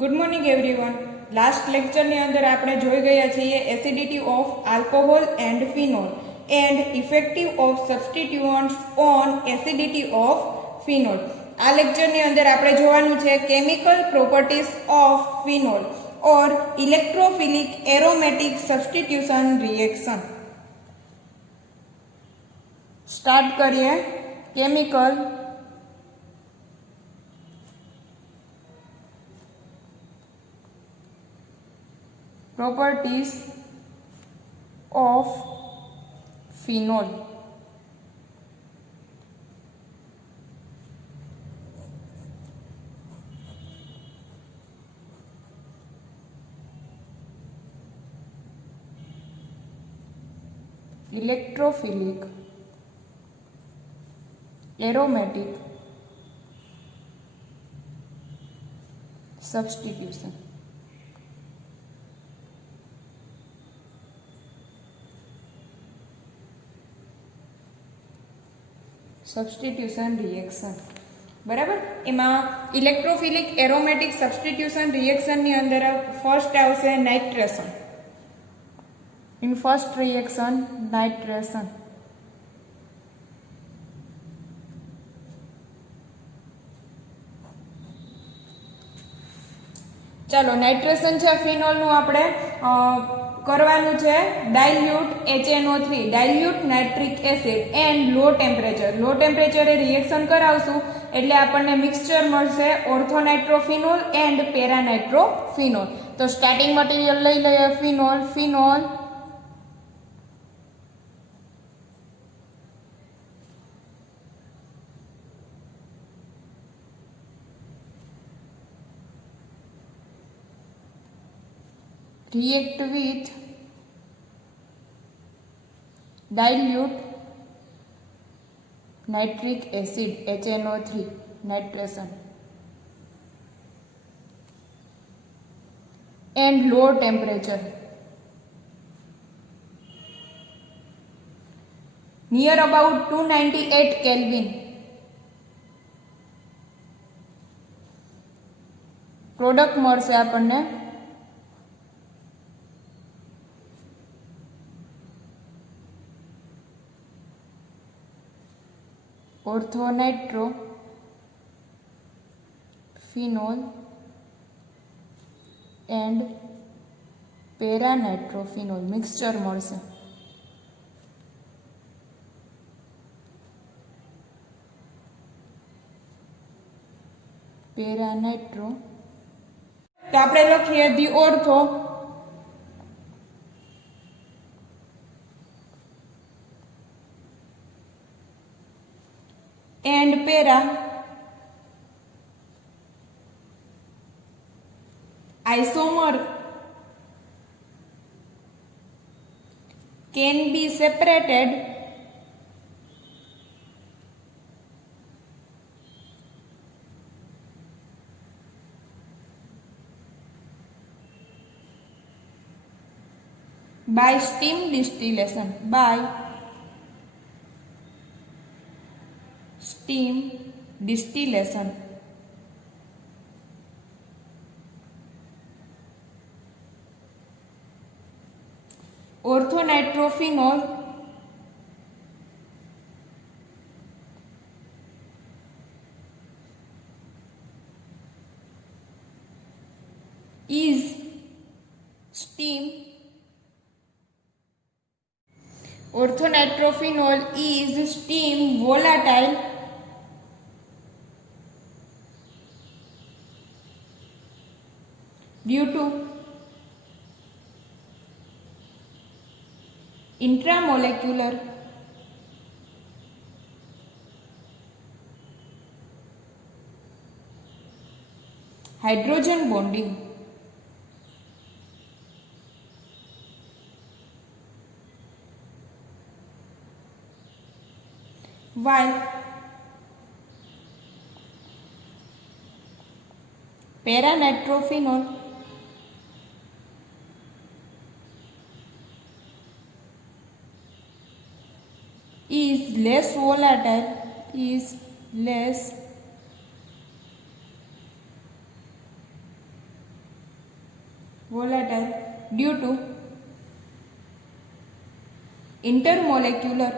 Good morning everyone. Last lecture ने अंदर आपने જોઈ ગયા છીએ acidity of alcohol and phenol and effective of substituents on acidity of phenol. આ લેક્ચર ની અંદર આપણે જોવાનું છે chemical properties of phenol or electrophilic aromatic substitution reaction. Start કરીએ। Chemical properties of phenol। electrophilic aromatic substitution। Substitution reaction બરાબર। એમાં electrophilic aromatic substitution રિએક્શનની અંદર ફર્સ્ટ આવશે nitration. In first reaction nitration. ચાલો નાઇટ્રેશન છે ફિનોલનું આપણે કરવાનું છે dilute HNO3 dilute nitric acid and low ટેમ્પરેચરે રિએક્શન કરાવશું એટલે આપણને મિક્સચર મળશે ઓર્થોનાઇટ્રોફિનોલ એન્ડ પેરાનાઇટ્રોફિનોલ। તો સ્ટાર્ટિંગ મટીરિયલ લઈ લઈએ phenol react with dilute nitric acid HNO3 nitration and low temperature near about 298 Kelvin। Product મળશે આપણને orthonitrophenol and પેરાનાઇટ્રોફિનોલ મિક્સચર મળશે। પેરાનાઇટ્રો તો આપણે લખીએ the ortho and para isomer can be separated by steam distillation steam distillation। orthonitrophenol is steam orthonitrophenol is steam volatile due to intramolecular hydrogen bonding while પેરાનાઇટ્રોફિનોલ is less volatile volatile due to intermolecular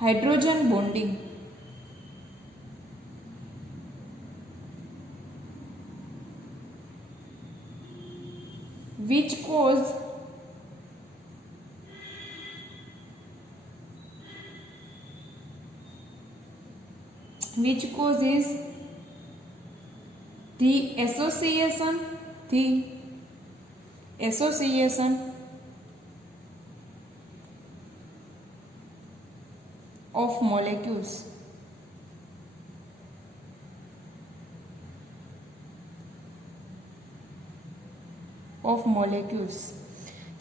hydrogen bonding which causes the association of molecules.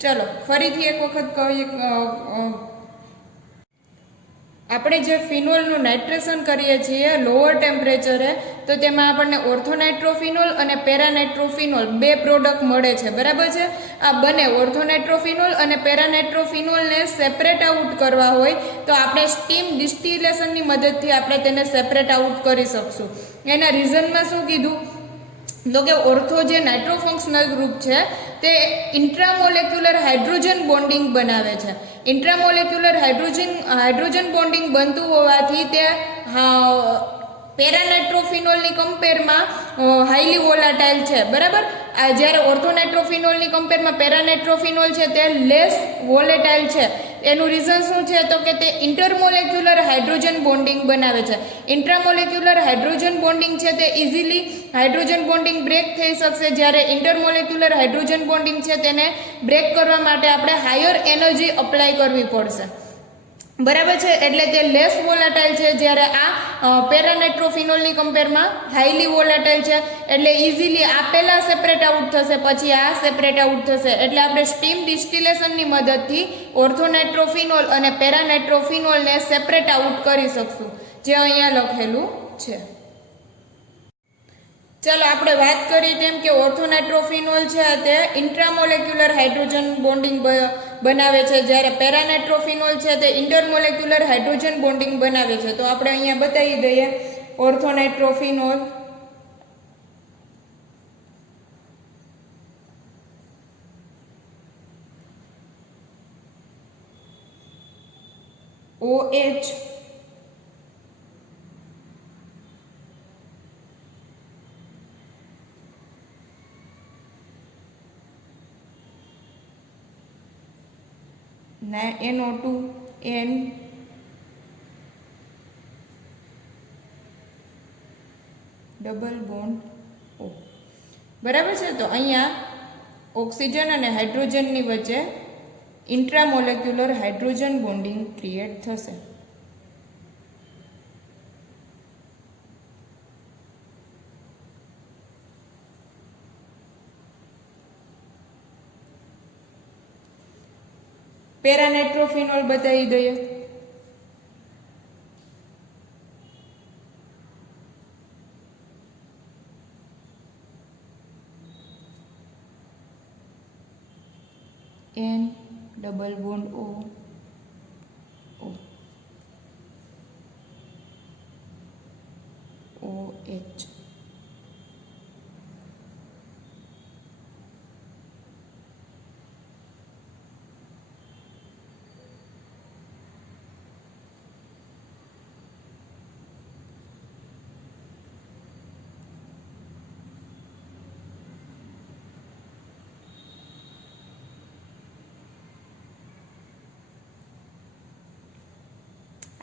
ચલો ફરીથી એક વખત કહીએ, આપણે જે ફિનોલનું nitration કરીએ છીએ lower ટેમ્પરેચરે, તો તેમાં આપણને ઓર્થોનાઇટ્રોફિનોલ અને પેરાનાઇટ્રોફિનોલ બે પ્રોડક્ટ મળે છે, બરાબર છે. આ બંને ઓર્થોનાઇટ્રોફિનોલ અને પેરાનાઇટ્રોફિનોલને સેપરેટ આઉટ કરવા હોય તો આપણે સ્ટીમ ડિસ્ટિલેશનની મદદથી આપણે તેને સેપરેટ આઉટ કરી શકશું. એના રીઝનમાં શું કીધું તો કે ઓર્થો જે નાઇટ્રોફંક્શનલ ગ્રુપ છે તે ઇન્ટ્રામોલેક્યુલર હાઇડ્રોજન બોન્ડિંગ બનાવે છે. ઇન્ટ્રામોલેક્યુલર હાઇડ્રોજન બોન્ડિંગ બનતું હોવાથી તે પેરાનાઇટ્રોફિનોલની કમ્પેરમાં હાઈલી વોલાટાઇલ છે, બરાબર. આ જ્યારે ઓર્થોનાઇટ્રોફિનોલની કમ્પેરમાં પેરાનાઇટ્રોફિનોલ છે તે લેસ વોલેટાઇલ છે. એનું રીઝન શું છે તો કે તે ઇન્ટરમોલેક્યુલર હાઇડ્રોજન બોન્ડિંગ બનાવે છે. ઇન્ટ્રામોલેક્યુલર હાઇડ્રોજન બોન્ડિંગ છે તે ઇઝીલી હાઇડ્રોજન બોન્ડિંગ બ્રેક થઈ શકશે, જ્યારે ઇન્ટરમોલેક્યુલર હાઇડ્રોજન બોન્ડિંગ છે તેને બ્રેક કરવા માટે આપણે હાયર એનર્જી અપ્લાય કરવી પડશે, બરાબર છે. એટલે તે લેસ વોલાટાઇલ છે, જ્યારે આ પેરાનાઇટ્રોફિનોલની કમ્પેરમાં હાઈલી વોલાટાઇલ છે. એટલે ઇઝીલી આ પહેલાં સેપરેટ આઉટ થશે, પછી આ સેપરેટ આઉટ થશે. એટલે આપણે સ્ટીમ ડિસ્ટિલેશનની મદદથી ઓર્થોનાઇટ્રોફિનોલ અને પેરાનાઇટ્રોફિનોલને સેપરેટ આઉટ કરી શકશું, જે અહીંયા લખેલું છે. ચાલો આપણે વાત કરી તેમ કે ઓર્થોનાઇટ્રોફિનોલ છે તે ઇન્ટ્રામોલેક્યુલર હાઇડ્રોજન બોન્ડિંગ બનાવે છે, જ્યારે પેરાનાઇટ્રોફિનોલ છે તે ઇન્ટરમોલેક્યુલર હાઇડ્રોજન બોન્ડિંગ બનાવે છે. તો આપણે અહીંયા બતાવી દઈએ ઓર્થોનાઇટ્રોફિનોલ OH NO2 N double bond O, બરાબર છે. તો અહીંયા ઓક્સિજન અને હાઇડ્રોજનની વચ્ચે ઇન્ટ્રામોલેક્યુલર હાઇડ્રોજન બોન્ડિંગ ક્રિએટ થશે. પેરાનાઇટ્રોફિનોલ બતાવી દઈએ. N double bond O OH.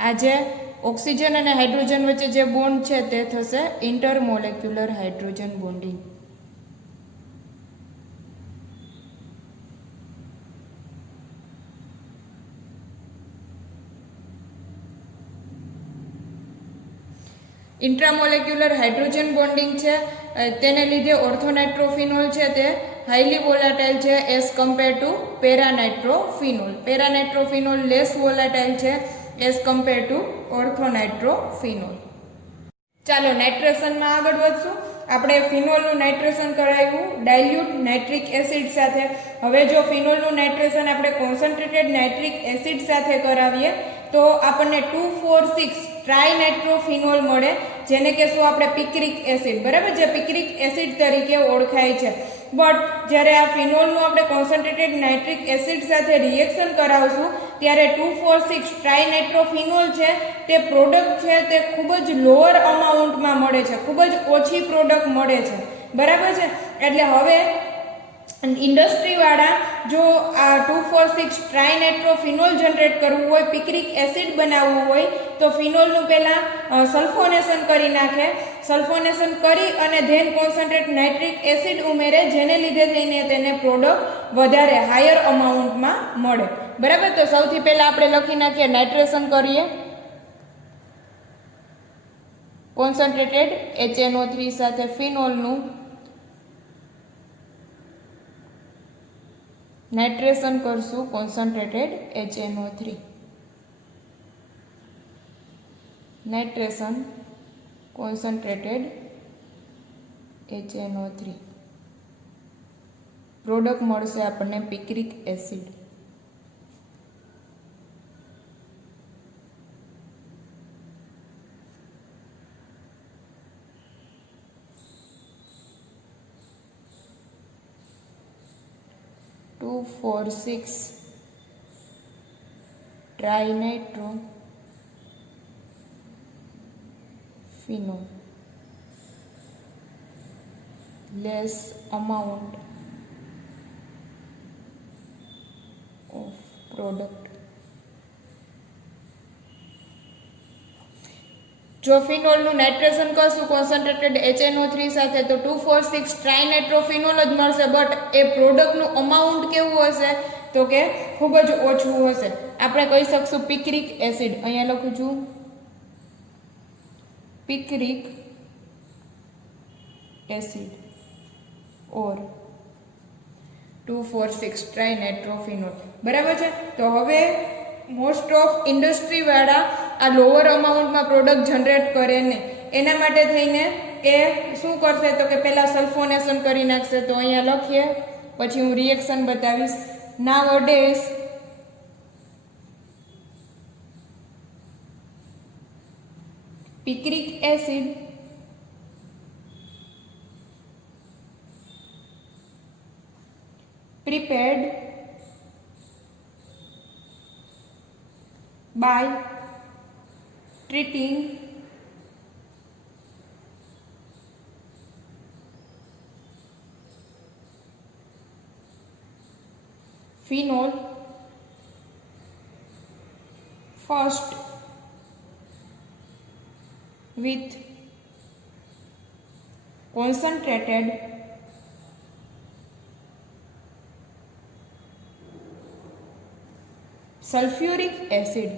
આ જે ઓક્સિજન અને હાઇડ્રોજન વચ્ચે જે બોન્ડ છે તે થશે intermolecular hydrogen bonding. Intramolecular hydrogen bonding છે તેને લીધે ઓર્થોનાઇટ્રોફિનોલ છે તે હાઈલી વોલાટાઇલ છે as compare to paranitrophenol. Paranitrophenol less volatile છે એઝ કમ્પેર ટુ ઓર્થોનાઇટ્રોફિનોલ. ચાલો નાઇટ્રેશનમાં આગળ વધશું. આપણે ફિનોલનું નાઇટ્રેશન કરાવ્યું ડાયલ્યુટ નાઇટ્રિક એસિડ સાથે. હવે જો ફિનોલનું નાઇટ્રેશન આપણે કોન્સન્ટ્રેટેડ નાઇટ્રિક એસિડ સાથે કરાવીએ તો આપણને 2,4,6 ટ્રાઇનાઇટ્રોફિનોલ મળે, જેને કહેશું આપણે પિક્રિક એસિડ, બરાબર, જે પિક્રિક એસિડ તરીકે ઓળખાય છે. બટ જ્યારે આ ફિનોલનું આપણે કોન્સન્ટ્રેટેડ નાઇટ્રિક એસિડ સાથે રિએક્શન કરાવશું ત્યારે 2,4,6 ટ્રાઇનાઇટ્રોફિનોલ છે તે પ્રોડક્ટ છે તે ખૂબ જ લોઅર અમાઉન્ટમાં મળે છે, ખૂબ જ ઓછી પ્રોડક્ટ મળે છે, બરાબર છે. એટલે હવે ઇન્ડસ્ટ્રીવાળા જો આ 2,4,6 ટ્રાઇનાઇટ્રોફિનોલ જનરેટ કરવું હોય, પિક્રિક એસિડ બનાવવું હોય તો ફિનોલનું પહેલાં સલ્ફોનેશન કરી નાખે, સલ્ફોનેશન કરી અને ધેન કોન્સન્ટ્રેટ નાઇટ્રિક એસિડ ઉમેરે, જેને લીધે થઈને તેને પ્રોડક્ટ વધારે હાયર અમાઉન્ટમાં મળે, બરાબર. તો સૌથી પહેલાં આપણે લખી નાખીએ, નાઇટ્રેશન કરીએ, કોન્સન્ટ્રેટેડ HNO3 સાથે ફિનોલનું નાઇટ્રેશન કરશું, concentrated HNO3, nitration concentrated HNO3, product મળશે આપણને picric acid. Two 4 6 trinitrophenol less amount of product. જો ફિનોલનું નાઇટ્રેશન કરશું કોન્સન્ટ્રેટેડ HNO3 સાથે તો 2,4,6 ટ્રાઇનાઇટ્રોફિનોલ જ મળશે, બટ એ પ્રોડક્ટનું અમાઉન્ટ કેવું હશે તો કે ખૂબ જ ઓછું હશે. આપણે કહી શકશું પિક્રિક એસિડ, અહીંયા લખું છું પિક્રિક એસિડ ઓર 2,4,6 ટ્રાઇનાઇટ્રોફિનોલ, બરાબર છે. તો હવે મોસ્ટ ઓફ ઇન્ડસ્ટ્રીવાળા આ લોઅર અમાઉન્ટમાં પ્રોડક્ટ જનરેટ કરે ને એના માટે થઈને એ શું કરશે તો કે પહેલાં સલ્ફોનેશન કરી નાખશે. તો અહીંયા લખીએ, પછી હું રિએક્શન બતાવીશ. નાઉઅડેઝ picric acid prepared by treating phenol first with concentrated sulfuric acid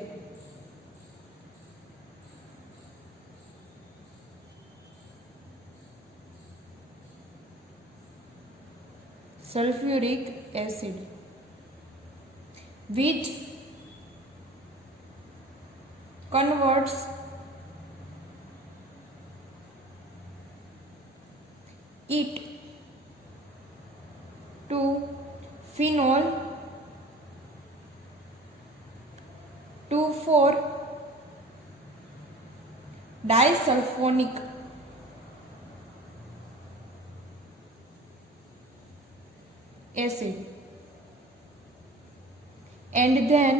which converts it to phenol 2,4-disulfonic acid and then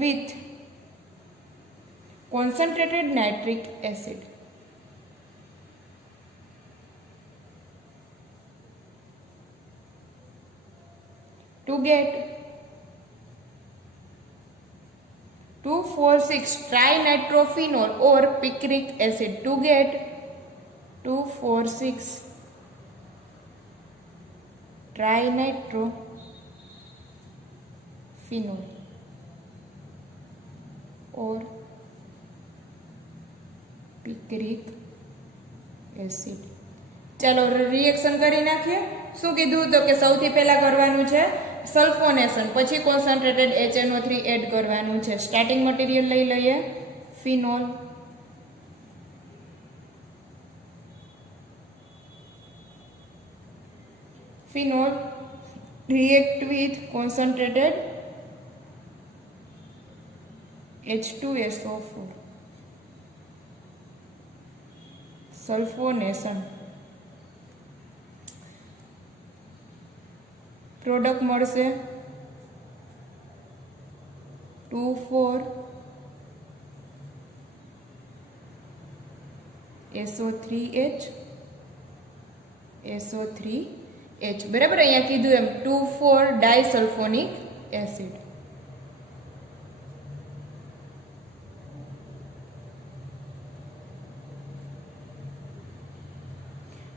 with concentrated nitric acid to get 2,4,6-trinitrophenol or picric acid. To get 2,4,6-trinitrophenol or picric acid. ચાલો reaction કરી નાખીએ. શું કીધું તો કે સૌથી પહેલા કરવાનું છે સલ્ફોનેશન, પછી કોન્સન્ટ્રેટેડ HNO3 એડ કરવાનું છે. સ્ટાર્ટિંગ મટીરિયલ લઈ લઈએ, phenol, react with concentrated H2SO4 sulfonation. Product મળશે 2,4-SO3H SO3H. બરાબર, અહીંયા કીધું એમ 2,4-ડાયસલ્ફોનિક એસિડ.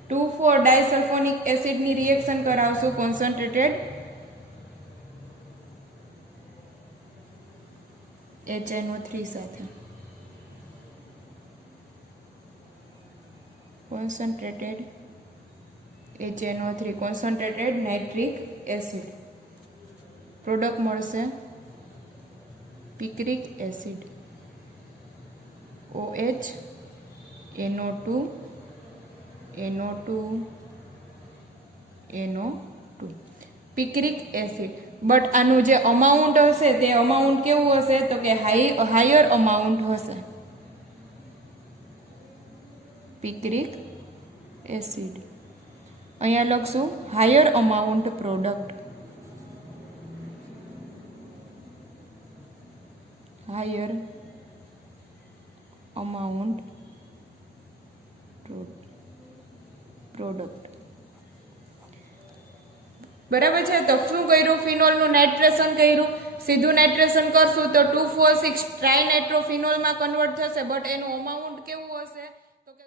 ટુ ફોર ડાયસલ્ફોનિક એસિડની રિએક્શન કરાવશું કોન્સન્ટ્રેટેડ HNO3 સાથે. Concentrated HNO3 concentrated nitric acid. Product મળશે picric acid OH NO2 picric acid. But આનું જે અમાઉન્ટ હશે તે અમાઉન્ટ કેવું હશે તો કે હાયર અમાઉન્ટ હશે. પિક્રિક એસિડ અહીંયા લખશું higher amount product. Higher amount product. બરાબર છે. તો શું કર્યું? ફિનોલનું નાઇટ્રેશન કર્યું. સીધું નાઇટ્રેશન કરશું તો 2,4,6 ટ્રાયનાઇટ્રોફિનોલમાં કન્વર્ટ થશે. બટ એનું અમાઉન્ટ કેવું હશે તો કે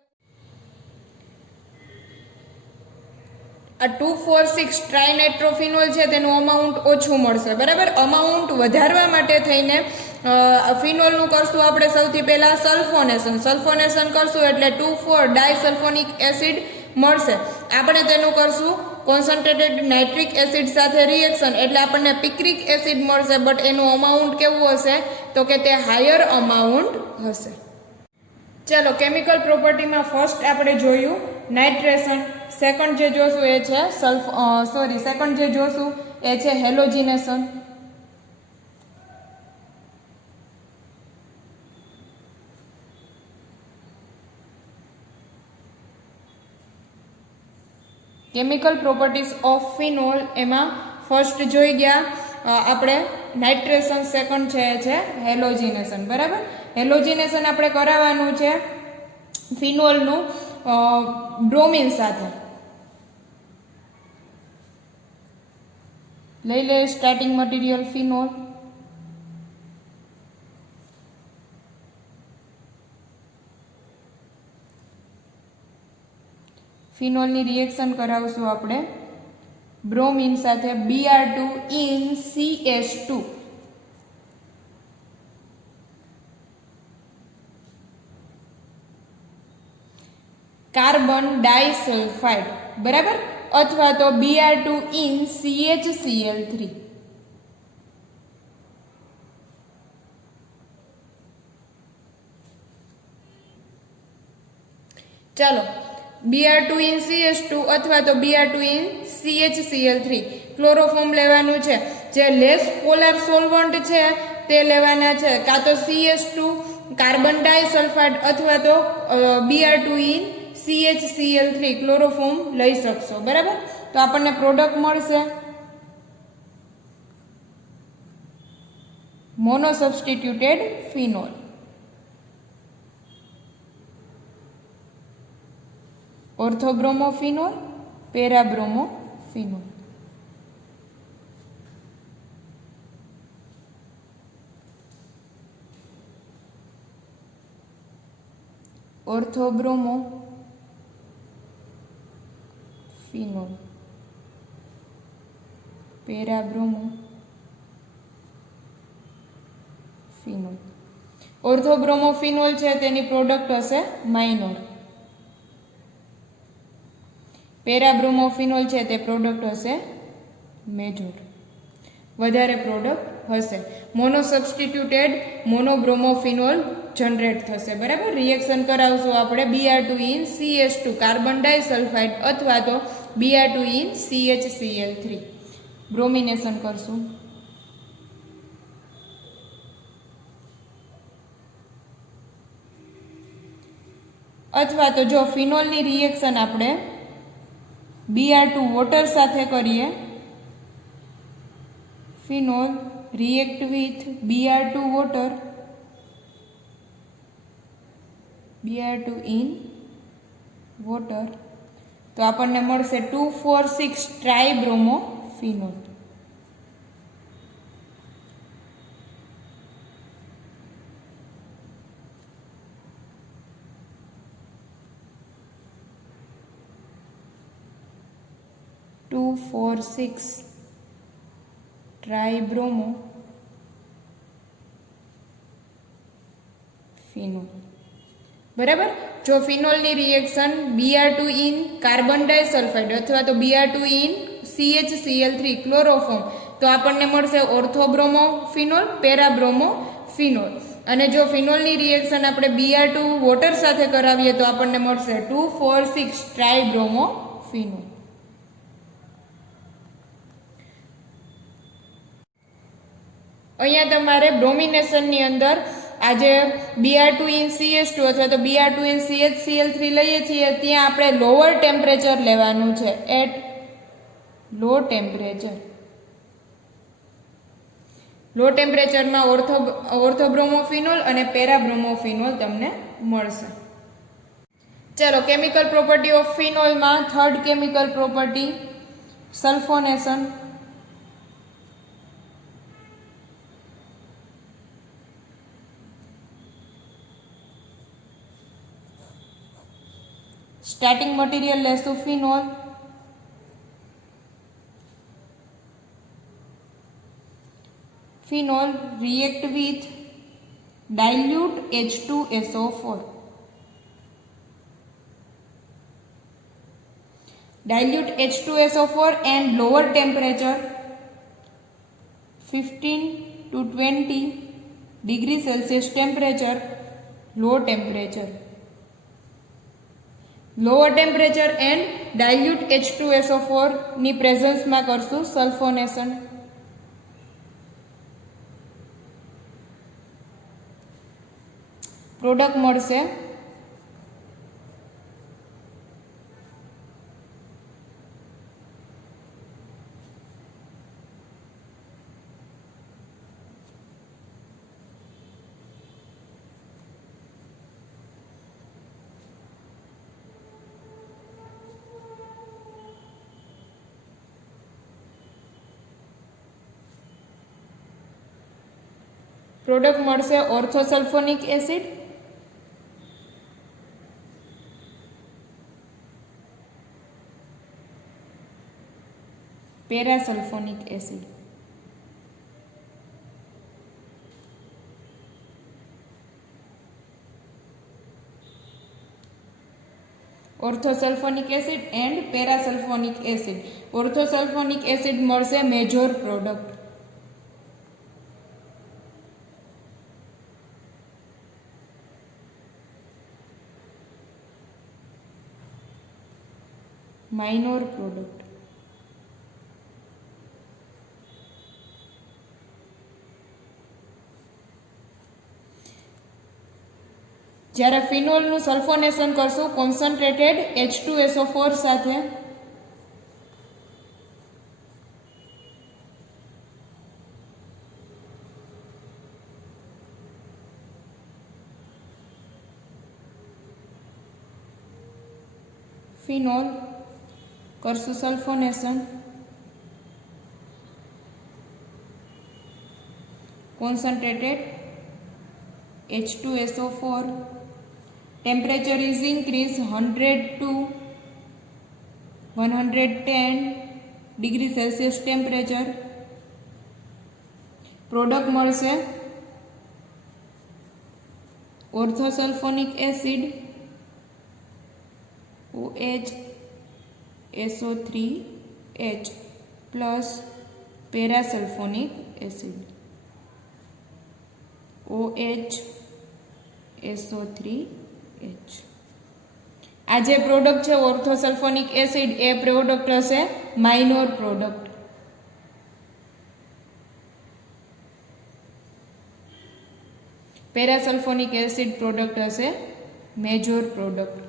આ 2,4,6 ટ્રાયનાઇટ્રોફિનોલ છે તેનું અમાઉન્ટ ઓછું મળશે. બરાબર, અમાઉન્ટ વધારવા માટે થઈને ફિનોલનું કરશું આપણે સૌથી પહેલા સલ્ફોનેશન. સલ્ફોનેશન કરશું એટલે 2,4-ડાયસલ્ફોનિક એસિડ મળશે. આપણે તેનું કરશું કોન્સન્ટ્રેટેડ નાઇટ્રિક એસિડ સાથે રિએક્શન એટલે આપણને પિક્રિક એસિડ મળશે. બટ એનું અમાઉન્ટ કેવું હશે તો કે તે હાયર અમાઉન્ટ હશે. ચલો, કેમિકલ પ્રોપર્ટીમાં ફર્સ્ટ આપણે જોયું નાઇટ્રેશન. સેકન્ડ જે જોશું એ છે સેકન્ડ જે જોશું એ છે halogenation. Chemical properties of phenol એમાં ફર્સ્ટ જોઈ ગયા આપણે નાઇટ્રેશન. સેકન્ડ છે એ છે હેલોજિનેશન. બરાબર, હેલોજિનેશન આપણે કરાવવાનું છે ફિનોલનું બ્રોમિન સાથે. લઈ લે સ્ટાર્ટિંગ મટીરિયલ ફિનોલ. ફિનોલની રિએક્શન કરાવશું આપણે બ્રોમિન સાથે Br2 in CH2. કાર્બન ડાઇસલ્ફાઇડ. બરાબર, અથવા તો Br2 in CHCl3. ચાલો, Br2 in CH2 અથવા તો Br2 in CHCl3 ક્લોરોફોર્મ લેવાનું છે. જે લેસ પોલાર સોલ્વન્ટ છે તે લેવાના છે, કાં તો CH2 કાર્બન ડાઇસલ્ફાઇડ અથવા તો Br2 in CHCl3 ક્લોરોફોર્મ લઈ શકશો. બરાબર, તો આપણને પ્રોડક્ટ મળશે મોનો સબસ્ટિટ્યુટેડ ફિનોલ. ઓર્થોબ્રોમોફિનોલ, પેરાબ્રોમોફિનોલ. ઓર્થોબ્રોમોફિનોલ, પેરાબ્રોમોફિનોલ. ઓર્થોબ્રોમોફિનોલ છે તેની પ્રોડક્ટ હશે માઇનોર. પેરાબ્રોમોફિનોલ છે તે પ્રોડક્ટ હશે મેજર. વધારે પ્રોડક્ટ હશે. મોનો સબસ્ટિટ્યુટેડ મોનોબ્રોમોફિનોલ જનરેટ થશે. બરાબર, રિએક્શન કરાવશું આપણે Br2 in CH2 કાર્બન ડાઇસલ્ફાઇડ અથવા તો Br2 in CHCl3. બ્રોમિનેશન કરશું. અથવા તો જો ફિનોલની રિએક્શન આપણે Br2 વોટર સાથે કરીએ, phenol react with Br2 water, Br2 in water, તો આપણને મળશે 2,4,6 ટ્રાઇબ્રોમોફિનોલ. ટ્રાઇબ્રોમોફિનોલ. બરાબર. જો ફિનોલની reaction Br2 in carbon disulfide અથવા તો Br2 ઇન CHCl3 ક્લોરોફોર્મ, તો આપણને મળશે ઓર્થોબ્રોમોફિનોલ, પેરાબ્રોમોફિનોલ. અને જો ફિનોલની રિએક્શન આપણે Br2 વોટર સાથે કરાવીએ તો આપણને મળશે 2,4,6 ટ્રાઇબ્રોમોફિનોલ. અહીંયા તમારે બ્રોમિનેશનની અંદર આજે Br2 ઇન CH2 અથવા તો Br2 ઇન CHCl3 લઈએ છીએ, ત્યાં આપણે લોઅર ટેમ્પરેચર લેવાનું છે, એટ લો ટેમ્પરેચર. લો ટેમ્પરેચરમાં ઓર્થોબ્રોમોફિનોલ અને પેરાબ્રોમોફિનોલ તમને મળશે. ચલો, કેમિકલ પ્રોપર્ટી ઓફ ફિનોલમાં third chemical property sulfonation. Starting material લેશું phenol. Phenol react with dilute H2SO4. Dilute H2SO4 and lower temperature 15 to 20 degree Celsius temperature, low temperature. Lower temperature and dilute H2SO4 ની પ્રેઝન્સમાં કરશું sulfonation. Product મળશે orthosulfonic acid, parasulfonic acid. Orthosulfonic acid and parasulfonic acid. Orthosulfonic acid મળશે major product. Minor product. જ્યારે ફિનોલનું sulfonation કરશું concentrated H2SO4 સાથે, phenol કરશું sulfonation concentrated H2SO4, temperature is increased 100 to 110 degree Celsius temperature. Product મળશે orthosulfonic acid OHSO3H plus parasulfonic acid OHSO3H. આ જે product છે ઓર્થોસલ્ફોનિક એસિડ એ પ્રોડક્ટ હશે minor product. Parasulfonic acid product હશે major product.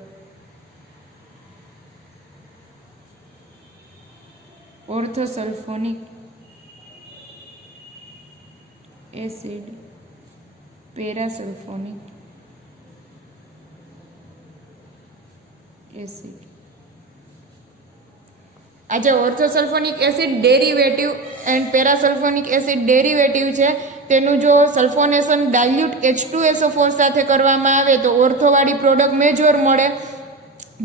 Orthosulfonic acid, parasulfonic acid. આ જે orthosulfonic acid derivative and parasulfonic acid derivative છે તેનું જો સલ્ફોનેશન ડાયલ્યુટ H2SO4 સાથે કરવામાં આવે તો ઓર્થોવાળી પ્રોડક્ટ મેજર મળે,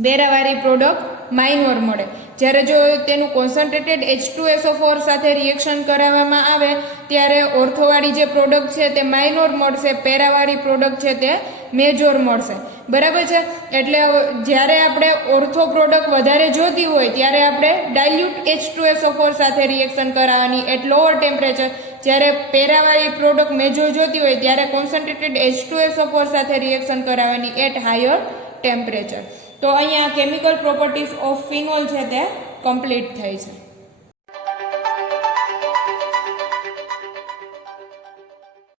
પેરાવાળી પ્રોડક્ટ માઇનોર મળે. જ્યારે જો તેનું કોન્સન્ટ્રેટેડ H2SO4 સાથે રિએક્શન કરાવવામાં આવે ત્યારે ઓર્થોવાળી જે પ્રોડક્ટ છે તે માઇનોર મળશે, પેરાવાળી પ્રોડક્ટ છે તે મેજર મળશે. બરાબર છે. એટલે જ્યારે આપણે ઓર્થો પ્રોડક્ટ વધારે જોતી હોય ત્યારે આપણે ડાયલ્યુટ H2SO4 સાથે રિએક્શન કરાવવાની એટ લોઅર ટેમ્પરેચર. જ્યારે પેરાવાળી પ્રોડક્ટ મેજર જોતી હોય ત્યારે કોન્સન્ટ્રેટેડ H2SO4 સાથે રિએક્શન કરાવવાની એટ હાયર ટેમ્પરેચર. તો અહીંયા કેમિકલ પ્રોપર્ટીઝ ઓફ ફિનોલ છે તે કમ્પ્લીટ થાય છે.